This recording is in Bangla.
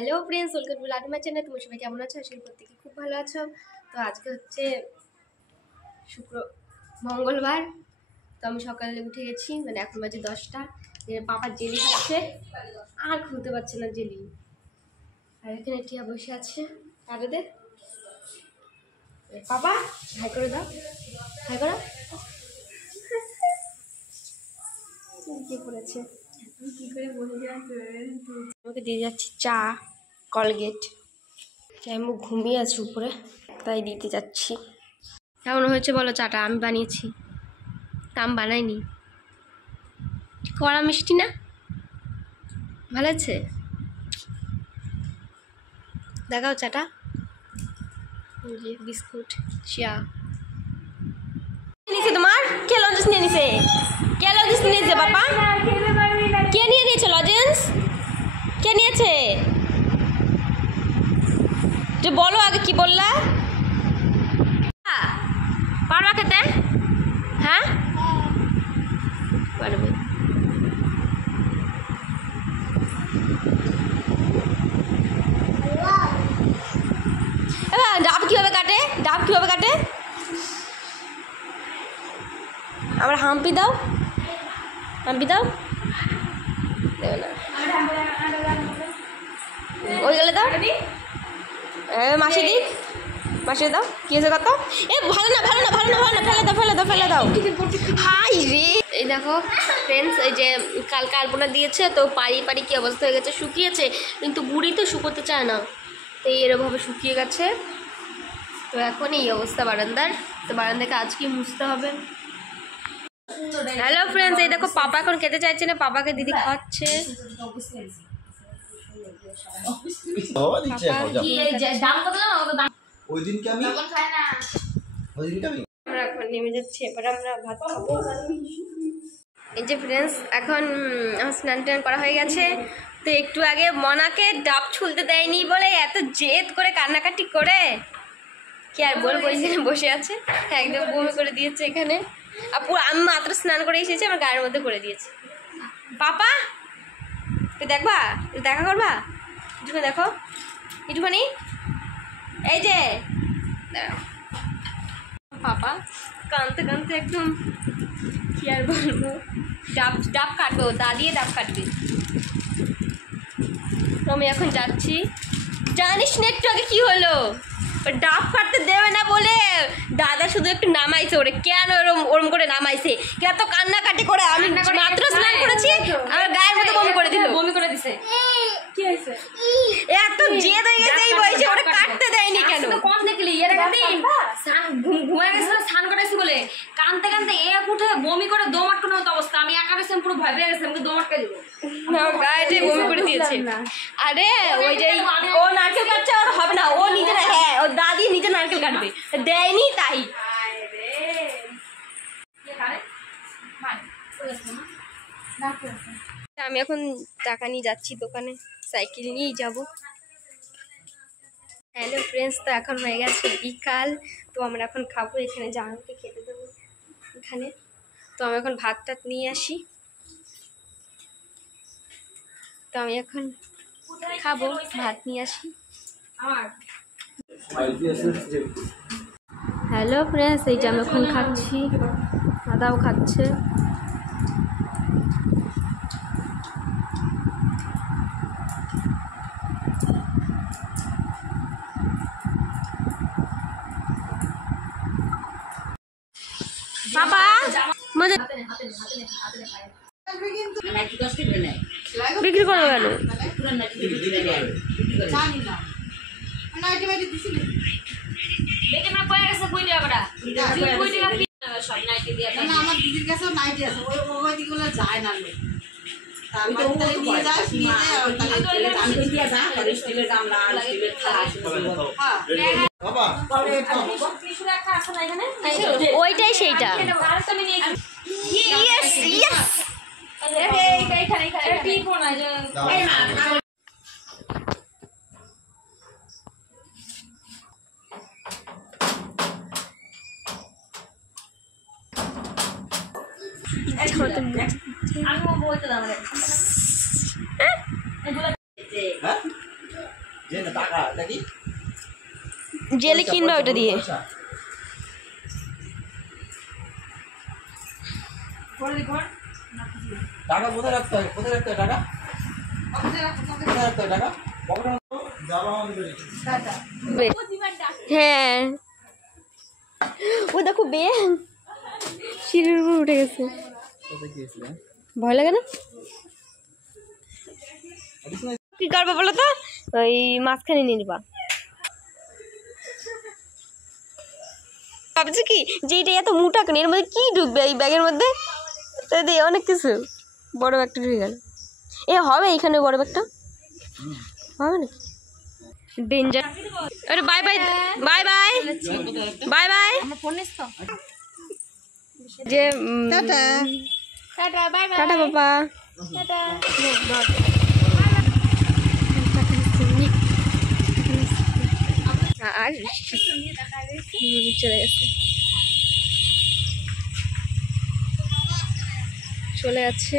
Hello friends, welcome to laddoo my channel. তোমরা সবাই কেমন আছো? আশা করি প্রত্যেকে খুব ভালো আছো। তো আজকে হচ্ছে মঙ্গলবার। তো আমি সকালে উঠে গেছি, মানে এখন বাজে 10টা। পাপা জেলি খাচ্ছে, আর খুলতে পারছে না জেলি। আর এখানে টিয়া বসে আছে। আর ওদের পাপা হাই করে দাও, হাই করো। কি করেছে কি করে বলে যাচ্ছে, আমাকে দিয়ে যাচ্ছি চা, কলগেট। আমি ঘুমিয়ে আছি উপরে, তাই দিতে যাচ্ছি। কেমন হয়েছে বলো চাটা? আমি বানিয়েছি, আমি বানাইনি। কড়া মিষ্টি না? ভালো আছে? দেখাও চাটা। বিস্কুট চিয়া নিয়েছে তোমার? কে লজেন্স নিয়ে নিছে? কে লজেন্স নিয়েছে বাবা? কে নিয়ে নিয়েছে লজেন্স? কে নিয়েছে? তো বলো আগে, কি বললা? পারবা খেতে? হ্যাঁ পারবে। ডাব কিভাবে কাটে? ডাব কিভাবে কাটে? আমার হাম্পি দাও, হাম্পি দাও। দেবে না, ওই গেলে দাও। মাসি দি, মাসি দাও। কি হয়েছে কত? এ ভালো না, ভালো না, ভালো না, ভালো না, ফেলে দাও, ফেলে দাও, ফেলে দাও। হাই রে, এই দেখো ফ্রেন্ডস, এই যে কালকে আলপনা দিয়েছে, তো পাড়ি পাড়ি কি অবস্থা হয়ে গেছে, শুকিয়েছে কিন্তু বুড়ি তো শুকোতে চায় না, তো এরকমভাবে শুকিয়ে গেছে। তো এখন এই অবস্থা বারান্দার। তো বারান্দাকে আজকে মুছতে হবে। হ্যালো ফ্রেন্ডস, এই দেখো পাপা এখন খেতে চাইছে না, পাপাকে দিদি খাওয়াচ্ছে। আমরা এখন নেমে যাচ্ছি, এবার আমরা ভাত খাবো। এই যে ফ্রেন্ডস, এখন স্নান টান করা হয়ে গেছে। তো একটু আগে মনাকে ডাব ছুলতে দেয়নি বলে এত জেদ করে কান্নাকাটি করে, কি আর বলবো, এখানে বসে আছে, একদম বমি করে দিয়েছে এখানে। আর পুরো আমি মাত্র স্নান করে এসেছি, আমার গায়ের মধ্যে করে দিয়েছে। পাপা তুই দেখবা, দেখা করবা, একটুখানি দেখো, একটুখানি। এই যে পাপা কানতে কানতে একদম, কি আর বলবো, ডাব ডাব কাটবে, ও দা দিয়ে ডাব কাটবে। তো আমি এখন যাচ্ছি। জানিস না একটু আগে কি হলো? ডাব কাটতে দেবে না বলে দাদা শুধু একটু নামাইছে ওরে। কেন ওরম করে নামাইছে? এত কান্নাকাটি করে, আমি মাত্র স্নান করেছি, আমার গায়ের মতো বমি করে দিল, বমি করে দিছে। কি হয়েছে? এত জেদ হয়ে গেছে এই বয়সে, ওরে কাটতে দেয়নি কেন? কম দেখলি এর আগে ঘুমায় গেছিল, স্নান করেছি বলে কানতে কানতে এক উঠে বমি করে দম আটকানো মতো অবস্থা। আমি একা গেছিলাম, পুরো ভয় পেয়ে গেছিলাম, দম আটকে দিব, গায়ে বমি করে দিয়েছে। আরে ওই যে ও নারকেল কাটছে, ওর হবে না, ও নিজে, হ্যাঁ ওর দাদি নিজে নারকেল কাটবে, দেয়নি তাই। আমি এখন টাকা নিয়ে যাচ্ছি দোকানে, সাইকেল নিয়েই যাব। হ্যালো ফ্রেন্ডস, তো এখন হয়ে গেছে বিকাল। তো আমরা এখন খাবো, এখানে জামাইকে খেতে দেবো এখানে। তো আমি এখন ভাত টাত নিয়ে আসি, তো আমি এখন খাবো, ভাত নিয়ে আসি। হ্যালো ফ্রেন্ডস, এই যে আমি এখন খাচ্ছি, দাদাও খাচ্ছে। বাবা মজা বিক্রি করবো কেন? আমার দিদির কাছেও নাইটি আছে, ওই দিকগুলো যায় না লোক। নিয়ে যায়, ওইটাই সেইটা। জেলে কিনবা ওটা দিয়ে। টাকা কোথায় রাখতে হয়? কোথায় রাখতে হয় টাকা? কোথায় রাখতে হয় টাকা? পকেটে হ্যাঁ ও দেখো বে সিঁড়ির উপর উঠে গেছে। ভয় লাগে না? কি করবো বলো তো? ওই মাঝখানে নিয়ে নিবা। ভাবছি কি যে এটা এত মোটা কেন, এর মধ্যে কি ঢুকবে এই ব্যাগের মধ্যে? অনেক কিছু। বড় ব্যাগটা ঢুকে গেল। এ হবে এখানে বড় ব্যাগটা হবে নাকি? ডেঞ্জার। আরে bye bye bye bye bye bye. যে tata tata bye bye tata বাবা টাটা। আর চলে গেছে, চলে যাচ্ছে।